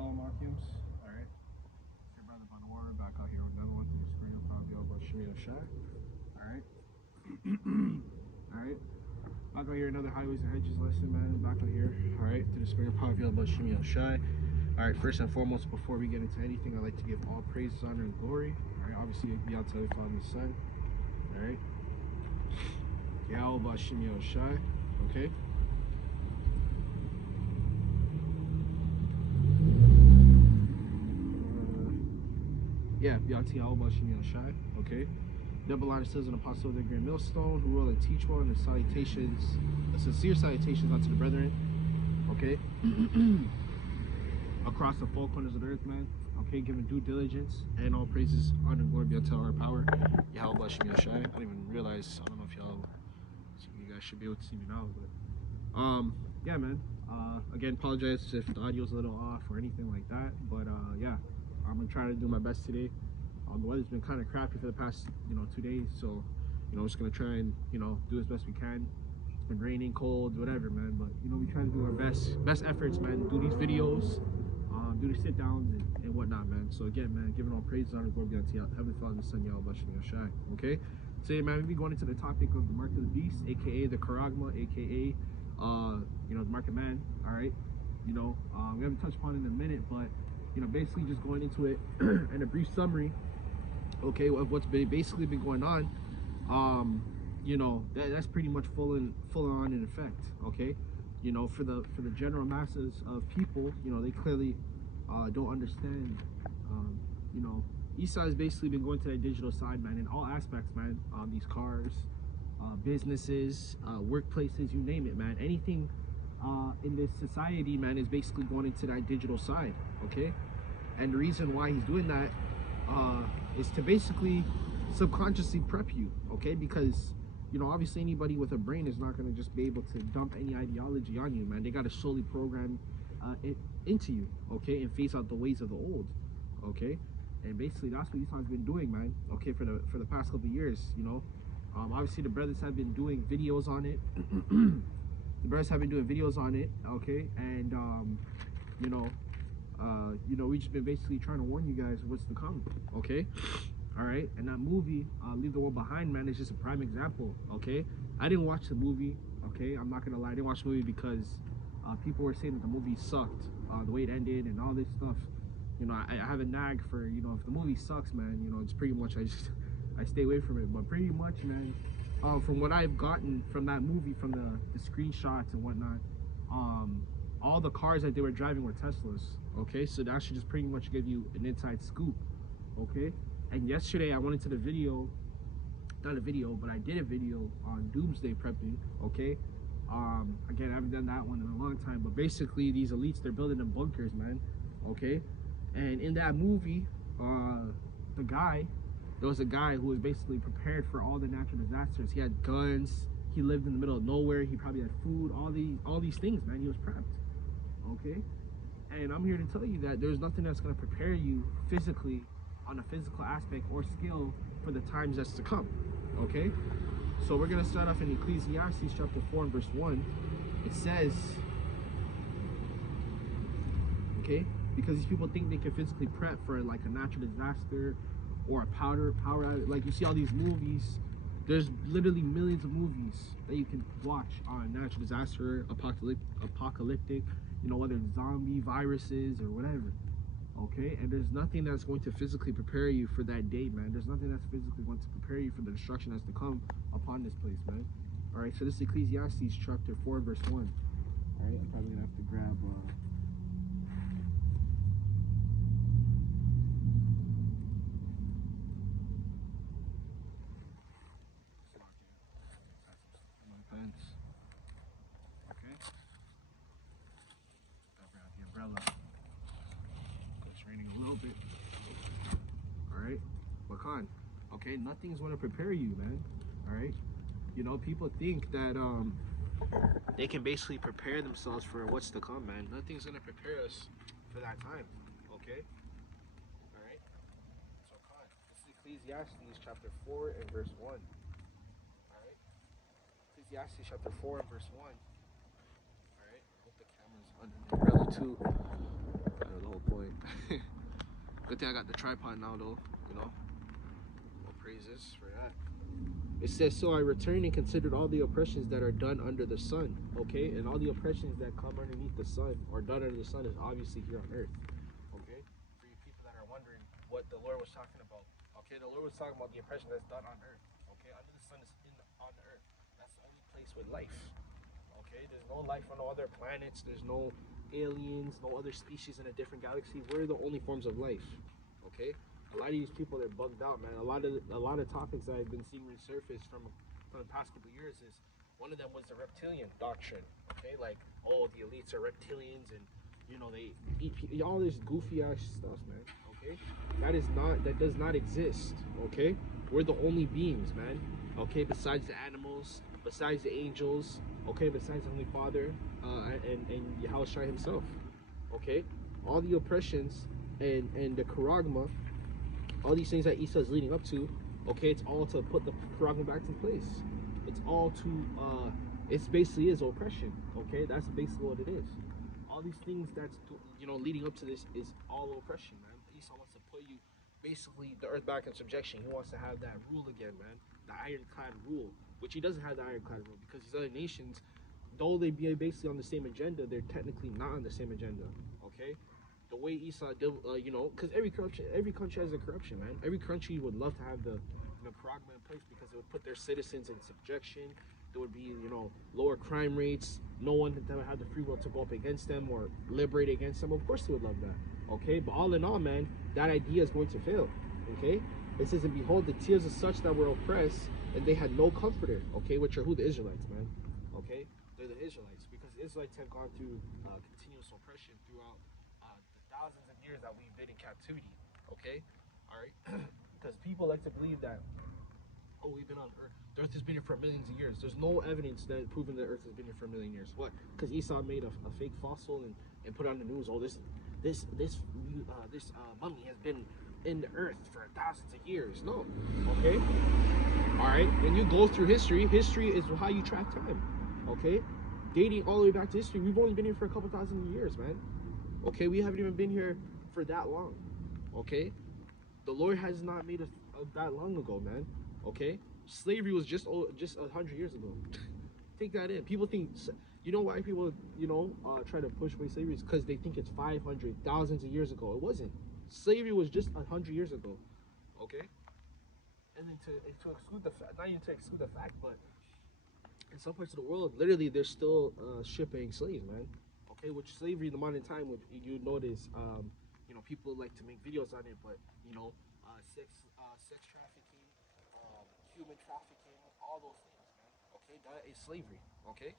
Shalom Akims. Alright. It's your brother Banwar back out here with another one from the screen of Yahawah Sham. Alright. Alright. Back out here, another highways and hedges lesson, man. Back out here. Alright, to the spirit of Yahawah Sham. Alright, first and foremost, before we get into anything, I'd like to give all praise, honor, and glory. Alright, obviously be out to the Father and the Son. Alright. Yahawah Sham. Okay. Yeah, Yahawah Sham. Okay. Double line says an apostle of the great millstone who will and teach well, and salutations, sincere salutations unto the brethren. Okay. Across the four corners of the earth, man. Okay, giving due diligence and all praises, honor, and glory be unto our power. Yahawah Sham. I don't even realize. I don't know if you guys should be able to see me now, but yeah, man. Again, apologize if the audio's a little off or anything like that, but yeah, I'm gonna try to do my best today. The weather's been kind of crappy for the past 2 days, so just gonna try and do as best we can. It's been raining, cold, whatever, man, but we try to do our best efforts, man. Do these videos, do the sit downs and whatnot, man. So again, man, giving all praise, honor, glory be unto Heavenly Father, the Son, Yahawashi. Okay, so yeah, man, we'll be going into the topic of the mark of the beast, aka the charagma, aka the mark of man. All right, we haven't touched upon it in a minute, but basically just going into it and a brief summary, okay, of what's basically been going on. That's pretty much full on in effect. Okay, for the general masses of people, they clearly don't understand. Esau has basically been going to that digital side, man, in all aspects, man. These cars, businesses, workplaces, you name it, man. Anything in this society, man, is basically going into that digital side. Okay, and the reason why he's doing that is to basically subconsciously prep you. Okay, because obviously anybody with a brain is not going to just be able to dump any ideology on you, man. They got to slowly program it into you, okay, and phase out the ways of the old. Okay, and basically that's what Esau's been doing, man. Okay, for the past couple of years. Obviously the brothers have been doing videos on it. Okay, and we've just been basically trying to warn you guys what's to come. Okay, all right. And that movie, Leave the World Behind, man, is just a prime example. Okay, I didn't watch the movie. Okay, I'm not gonna lie, I didn't watch the movie because people were saying that the movie sucked, the way it ended and all this stuff. I have a nag for if the movie sucks, man, it's pretty much I stay away from it. But pretty much, man, from what I've gotten from that movie, from the screenshots and whatnot, all the cars that they were driving were Teslas. Okay, so that should just pretty much give you an inside scoop. Okay, and yesterday I went into the video, not a video, but I did a video on doomsday prepping. Okay, again, I haven't done that one in a long time, but basically these elites, they're building them bunkers, man. Okay, and in that movie, there was a guy who was basically prepared for all the natural disasters. He had guns, he lived in the middle of nowhere, he probably had food, all these things, man. He was prepped. Okay, and I'm here to tell you that there's nothing that's going to prepare you physically, on a physical aspect or skill, for the times that's to come. Okay, so we're going to start off in Ecclesiastes chapter 4 and verse 1. It says, okay, because these people think they can physically prep for like a natural disaster or a power outage. Like you see all these movies, there's literally millions of movies that you can watch on natural disaster, apocalyptic, whether it's zombie, viruses, or whatever. Okay, and there's nothing that's going to physically prepare you for that day, man. There's nothing that's physically going to prepare you for the destruction that's to come upon this place, man. All right, so this is Ecclesiastes chapter 4 verse 1. All right, I'm probably gonna have to grab my pants. Okay, grab the umbrella. It's raining a little bit. All right, Makan. Okay, nothing's going to prepare you, man. All right, people think that they can basically prepare themselves for what's to come, man. Nothing's going to prepare us for that time. Okay, all right. So Khan, this is Ecclesiastes chapter 4 and verse 1. All right, Ecclesiastes chapter 4 and verse 1. All right, I hope the camera's under the umbrella too. whole point. Good thing I got the tripod now, though. You know, all praises for that. It says, so I returned and considered all the oppressions that are done under the sun. Okay, and all the oppressions that come underneath the sun or done under the sun is obviously here on earth. Okay, for you people that are wondering what the Lord was talking about. Okay, the Lord was talking about the oppression that's done on earth. Okay, under the sun is on the earth. That's the only place with life. Okay, there's no life on other planets. There's no aliens, no other species in a different galaxy. We're the only forms of life. Okay, a lot of these people, they're bugged out, man. A lot of topics that I've been seeing resurface from the past couple of years is one of them was the reptilian doctrine. Okay, like, oh, the elites are reptilians and you know they eat all this goofy ass stuff, man. Okay, that does not exist. Okay, we're the only beings, man. Okay, besides the animals, besides the angels, okay, besides the Holy Father, and Yahawashi himself. Okay, all the oppressions and the charagma, all these things that Isa is leading up to, okay, it's all to put the charagma back in place. It's all to, it's basically is oppression. Okay, that's basically what it is. All these things that's, you know, leading up to this is all oppression, man. Isa wants to put you basically the earth back in subjection. He wants to have that rule again, man. The ironclad rule, which he doesn't have the ironclad rule because these other nations, though they be basically on the same agenda, they're technically not on the same agenda. Okay, the way Esau did, you know, because every country has a corruption, man. Every country would love to have the charagma in place because it would put their citizens in subjection. There would be, you know, lower crime rates. No one would have the free will to go up against them or liberate against them. Of course, they would love that. Okay, but all in all, man, that idea is going to fail. Okay, it says, and behold, the tears of such that were oppressed, and they had no comforter. Okay, which are who? The Israelites, man. Okay, they're the Israelites because the Israelites have gone through continuous oppression throughout the thousands of years that we've been in captivity. Okay, all right, because people like to believe that, oh, we've been on Earth. The Earth has been here for millions of years. There's no evidence that proving the Earth has been here for a million years. What? Because Esau made a fake fossil and put on the news. Oh, this mummy has been in the Earth for thousands of years. No. Okay. All right. When you go through history, history is how you track time. Okay. Dating all the way back to history, we've only been here for a couple thousand years, man. Okay. We haven't even been here for that long. Okay. The Lord has not made us that long ago, man. Okay. Slavery was just 100 years ago. Take that in. People think, you know why people, you know, try to push away slavery? It's because they think it's 500, thousands of years ago. It wasn't. Slavery was just 100 years ago. Okay? And then to exclude the fact, not even to exclude the fact, but in some parts of the world, literally, they're still shipping slaves, man. Okay? Which slavery in the modern time, would you notice, you know, people like to make videos on it, but, you know, sex trafficking, human trafficking, all those things, man. Okay, that is slavery. Okay,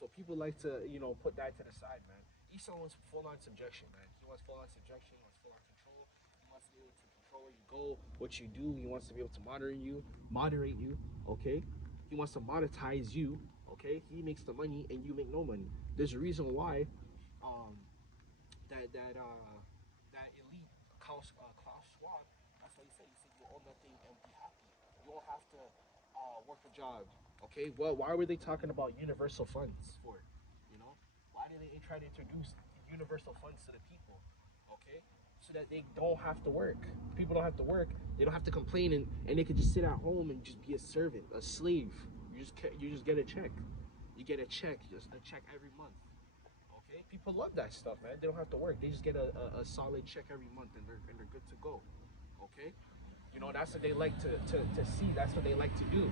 so people like to, you know, put that to the side, man. Esau wants full-on subjection, man. He wants full-on subjection. He wants full-on control. He wants to be able to control where you go, what you do. He wants to be able to moderate you. Okay, he wants to monetize you. Okay, he makes the money and you make no money. There's a reason why, that elite Klaus Schwab. That's what he said. He said you own nothing and be happy. You don't have to work a job. Okay, well, why were they talking about universal funds for? You know, why did they try to introduce universal funds to the people? Okay, so that they don't have to work. People don't have to work. They don't have to complain, and they could just sit at home and just be a servant, a slave. You just get a check. You get a check, just a check every month. Okay, people love that stuff, man. They don't have to work. They just get a solid check every month, and they're good to go. Okay, you know, that's what they like to see. That's what they like to do.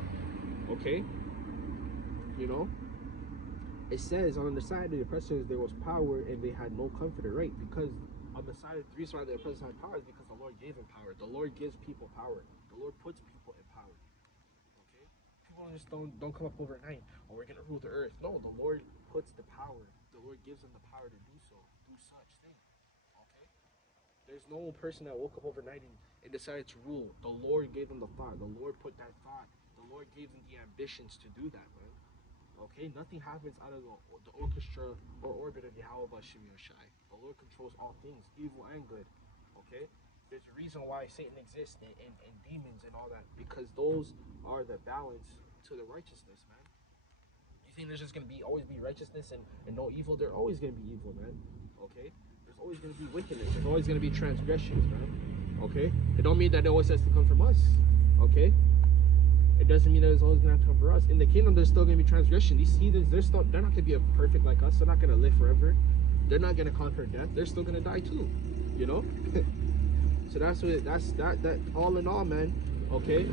Okay, you know, it says on the side of the oppressors there was power and they had no comforter, right? Because on the side of the reason why the oppressors had power is because the Lord gave them power. The Lord gives people power. The Lord puts people in power. Okay, people just don't come up overnight. Oh, we're gonna rule the earth. No, the Lord puts the power. The Lord gives them the power to do so, do such thing. Okay, there's no person that woke up overnight and decided to rule. The Lord gave them the thought. The Lord put that thought. The Lord gave them the ambitions to do that, man. Okay, nothing happens out of the orchestra or orbit of Yahawah. The Lord controls all things, evil and good. Okay, there's a reason why Satan exists and demons and all that, because those are the balance to the righteousness, man. You think there's just gonna always be righteousness and no evil? There's always gonna be evil, man. Okay, there's there's always going to be wickedness. There's always going to be transgressions, man. Okay? It don't mean that it always has to come from us. Okay? It doesn't mean that it's always going to have to come from us. In the kingdom, there's still going to be transgression. These heathens, they're not going to be perfect like us. They're not going to live forever. They're not going to conquer death. They're still going to die too. You know? So that all in all, man. Okay?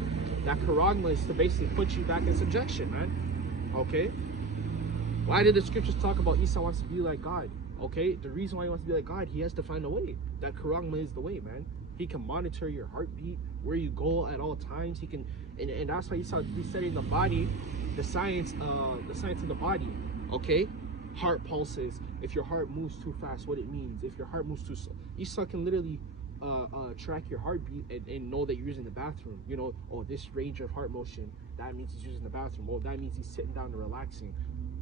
That charagma is to basically put you back in subjection, man. Okay? Why did the scriptures talk about Esau wants to be like God? Okay? The reason why he wants to be like God, he has to find a way. That charagma is the way, man. He can monitor your heartbeat, where you go at all times. He can, and that's why Esau be studying the body, the science of the body. Okay? Heart pulses. If your heart moves too fast, what it means. If your heart moves too slow, Esau can literally track your heartbeat and know that you're using the bathroom. You know, oh, this range of heart motion, that means he's using the bathroom. Oh, that means he's sitting down and relaxing.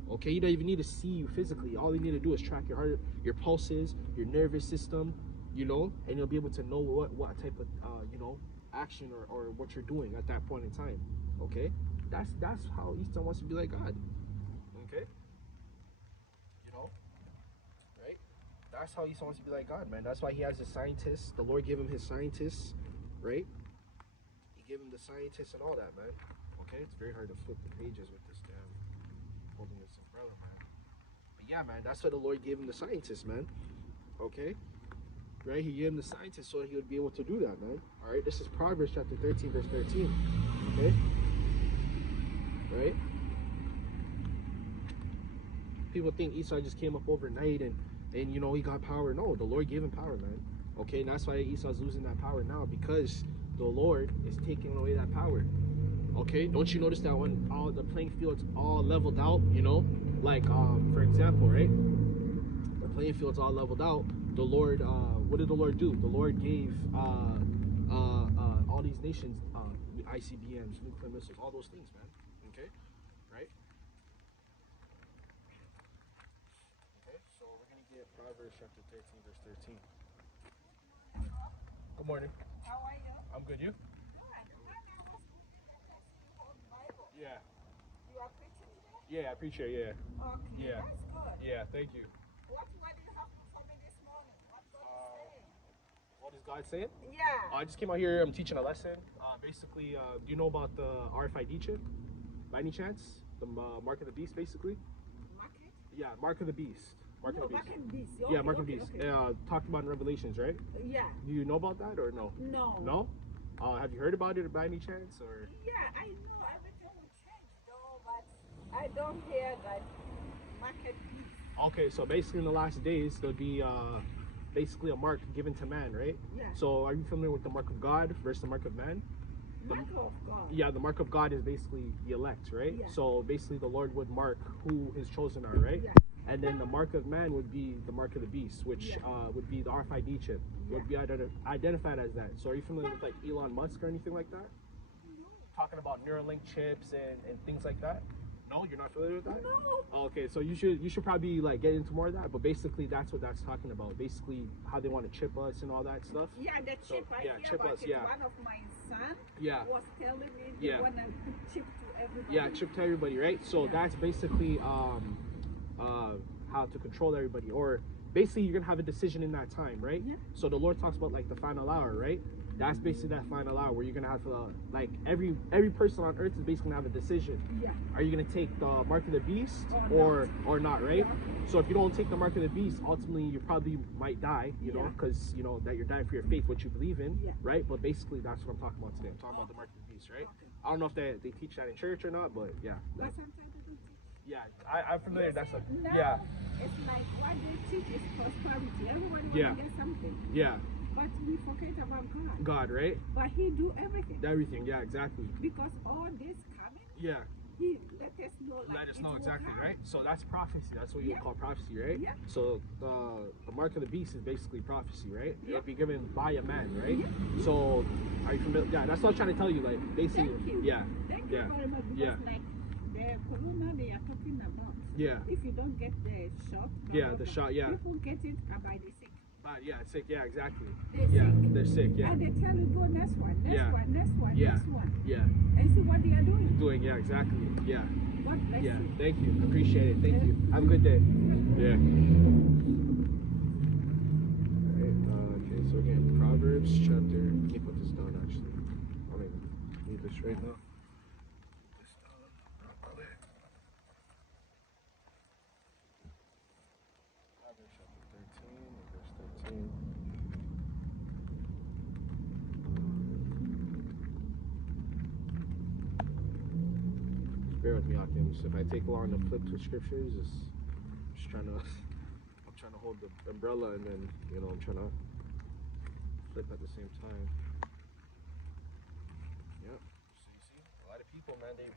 Okay, you don't even need to see you physically. All you need to do is track your heart, your pulses, your nervous system, you know, and you'll be able to know what type of you know, action or what you're doing at that point in time. Okay, that's how Esau wants to be like God. Okay, you know, right? That's how Esau wants to be like God, man. That's why he has his scientists. The Lord gave him his scientists, right? He gave him the scientists and all that, man. Okay, it's very hard to flip the pages with this damn holding this umbrella, man. But yeah, man, that's why the Lord gave him the scientists, man. Okay, right? He gave him the scientists so he would be able to do that, man. All right, this is Proverbs chapter 13, verse 13. Okay, right? People think Esau just came up overnight and you know, he got power. No, the Lord gave him power, man. Okay, and that's why Esau's losing that power now, because the Lord is taking away that power. Okay, don't you notice that when all the playing field's all leveled out, you know, like for example, right, the playing field's all leveled out, the Lord, what did the Lord do? The Lord gave all these nations ICBMs, nuclear missiles, all those things, man. Okay, right? Okay, so we're gonna get Proverbs chapter 13, verse 13. Good morning. How are you? I'm good. You? Yeah. You are preaching today? Yeah, I appreciate it. Yeah. Okay, Yeah. that's good. Yeah, thank you. What do you have for me this morning? What God is saying? What is God saying? Yeah. I just came out here. I'm teaching a lesson. Basically, do you know about the RFID chip? By any chance? The mark of the beast, basically? Market? Yeah, mark of the beast. Mark of the beast. Market beast. Yeah, Okay, mark of the okay, beast. okay. Talked about in Revelations, right? Yeah. Do you know about that or no? No. No? Have you heard about it by any chance? Or? Yeah, I know everything will change though, but I don't hear that market beast. Okay, so basically in the last days, there'll be basically a mark given to man, right? Yeah. So are you familiar with the mark of God versus the mark of man? Mark of God. Yeah, the mark of God is basically the elect, right? Yeah. So basically the Lord would mark who his chosen are, right? Yeah. And then the mark of man would be the mark of the beast, which would be the RFID chip, would be identified as that. So are you familiar with like Elon Musk or anything like that? No. Talking about Neuralink chips and things like that? No, you're not familiar with that? No. Oh, okay, so you should probably like get into more of that, but basically that's what that's talking about. Basically how they want to chip us and all that stuff. Yeah, the chip I hear chip about us, it. yeah. One of my son was telling me they Yeah. want to chip to everybody. Yeah, chip to everybody, right? So that's basically how to control everybody, or basically you're gonna have a decision in that time, right? Yeah. So the Lord talks about like the final hour, right? That's basically that final hour where you're gonna have to like every person on earth is basically gonna have a decision. Yeah. Are you gonna take the mark of the beast Or or not, right? Yeah. So if you don't take the mark of the beast, ultimately you probably might die, you know, Yeah. because you know that you're dying for your faith, what you believe in, Yeah. right? But basically that's what I'm talking about today. I'm talking about the mark of the beast, right? Okay. I don't know if they teach that in church or not, but yeah. But sometimes they don't teach. Yeah, I'm familiar. You That's see, a now, yeah, it's like what they teach is prosperity. Everyone wants Yeah. to get something. yeah. But we forget about God. God, right? But He do everything. Everything, yeah, exactly. Because all this coming, Yeah, He let us know. Like, let us it know will exactly, come. right? So that's prophecy. That's what you Yeah. would call prophecy, right? Yeah. So the mark of the beast is basically prophecy, right? Yeah. It'll be given by a man, right? Yeah. So are you familiar? Yeah, that's what I was trying to tell you. Like basically, Thank you. yeah, Thank yeah. you very much. Because Yeah. like the corona they are talking about, yeah. if you don't get the shot, Yeah, the shot, yeah. people get it by the sick. Yeah, it's sick. Yeah, exactly. They're Yeah, sick. they're sick. Yeah, And they tell you go next one, next Yeah. one, next one, Yeah. next one. yeah. And see what they are doing. Doing, yeah, exactly. Yeah, God bless yeah. you. Thank you. Appreciate it. Thank you. Have a good day. Yeah. this right now. This real quick. Proverbs chapter 13 and verse 13. Just bear with me, Akins. If I take long to flip to scriptures, I'm trying to hold the umbrella and then, I'm trying to flip at the same time. Yep. So you see, a lot of people, man, they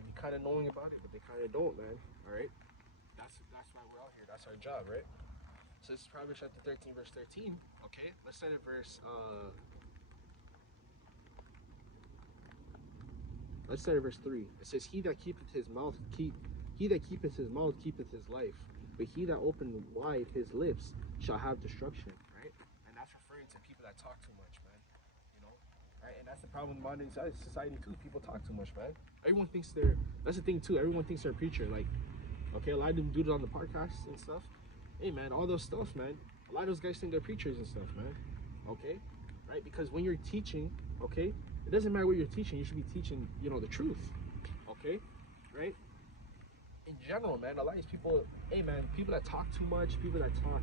be kind of knowing about it, but they kind of don't, man. All right. That's why we're out here. That's our job, right? So this is Proverbs chapter 13, verse 13. Okay. Let's start at verse. Let's start at verse 3. It says, He that keepeth his mouth keepeth his life, but he that openeth wide his lips shall have destruction, right? And that's referring to people that talk too much, man. Right? And that's the problem in modern society too. People talk too much, man. Everyone thinks that's the thing too. Everyone thinks they're a preacher. Like, okay, a lot of them do it on the podcasts and stuff. Hey, man, all those stuff, man. A lot of those guys think they're preachers and stuff, man. Okay? Right? Because when you're teaching, okay, it doesn't matter what you're teaching. You should be teaching, the truth. Okay? Right? In general, man, a lot of these people, hey, man, people that talk too much, people that talk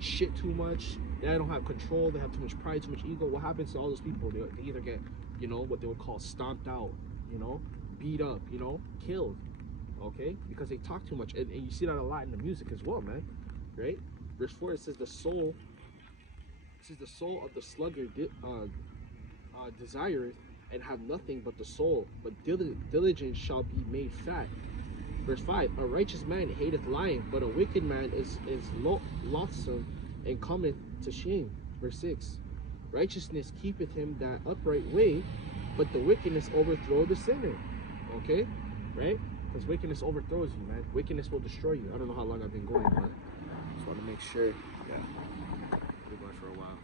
shit too much, they don't have control, they have too much pride, too much ego. What happens to all those people? They either get, what they would call stomped out, beat up, killed, okay? Because they talk too much. And you see that a lot in the music as well, man, right? Verse 4, it says the soul of the sluggard desireth and have nothing but the soul, but diligence shall be made fat. Verse 5, a righteous man hateth lying, but a wicked man is loathsome and cometh to shame. Verse 6, righteousness keepeth him that upright way, but the wickedness overthrow the sinner. Okay? Right? Because wickedness overthrows you, man. Wickedness will destroy you. I don't know how long I've been going, but I just want to make sure. Yeah. We're going for a while.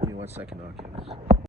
Give me 1 second, Hawkins.